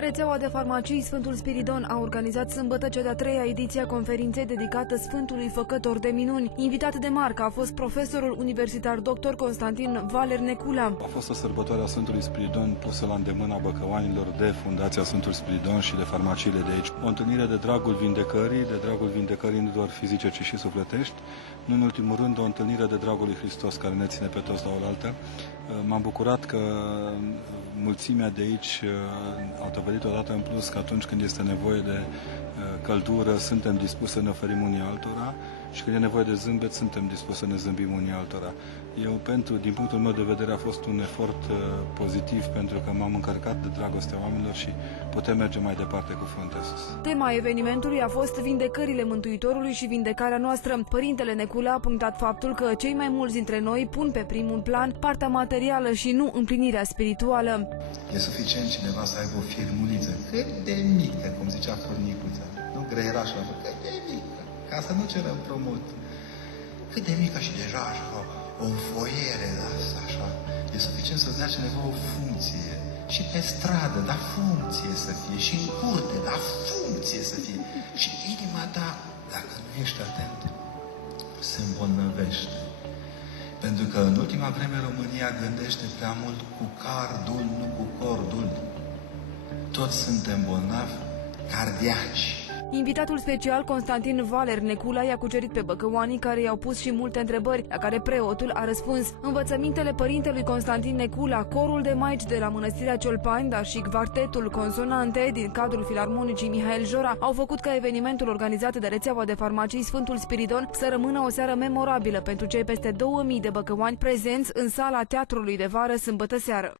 Rețeaua de farmacii Sfântul Spiridon a organizat sâmbătă cea de-a treia ediție a conferinței dedicată Sfântului Făcător de Minuni. Invitat de marcă a fost profesorul universitar dr. Constantin Valer Necula. A fost o sărbătoare a Sfântului Spiridon pusă la îndemâna băcăuanilor de Fundația Sfântul Spiridon și de farmaciile de aici. O întâlnire de dragul vindecării nu doar fizice, ci și sufletești. Nu în ultimul rând, o întâlnire de dragul lui Hristos care ne ține pe toți la oaltă. M-am bucurat că mulțimea de aici au dovedit odată în plus că atunci când este nevoie de căldură, suntem dispuși să ne oferim unii altora și când e nevoie de zâmbet, suntem dispuși să ne zâmbim unii altora. Din punctul meu de vedere, a fost un efort pozitiv pentru că m-am încărcat de dragostea oamenilor și putem merge mai departe cu fruntea sus. Tema evenimentului a fost vindecările Mântuitorului și vindecarea noastră. Părintele Necula a punctat faptul că cei mai mulți dintre noi pun pe primul plan partea materială și nu împlinirea spirituală. E suficient cineva să aibă o firmuliță cât de mică, cum zicea Furnicuța, nu greierașul, cât de mică, ca să nu cerem împrumut. Cât de mică și deja așa, o foiere de asta, așa. E suficient să-ți dea cineva o funcție. Și pe stradă, dar funcție să fie. Și în curte, dar funcție să fie. Și inima ta, dacă nu ești atent, se îmbolnăvește. Pentru că în ultima vreme România gândește prea mult cu cardul, nu cu cordul. Toți suntem bolnavi cardiaci. Invitatul special Constantin Valer Necula i-a cucerit pe băcăuanii care i-au pus și multe întrebări, la care preotul a răspuns. Învățămintele părintelui Constantin Necula, corul de maici de la Mănăstirea Ciolpani, dar și quartetul Consonante din cadrul Filarmonicii Mihail Jora au făcut ca evenimentul organizat de rețeaua de farmacii Sfântul Spiridon să rămână o seară memorabilă pentru cei peste 2000 de băcăuani prezenți în sala Teatrului de Vară sâmbătă seară.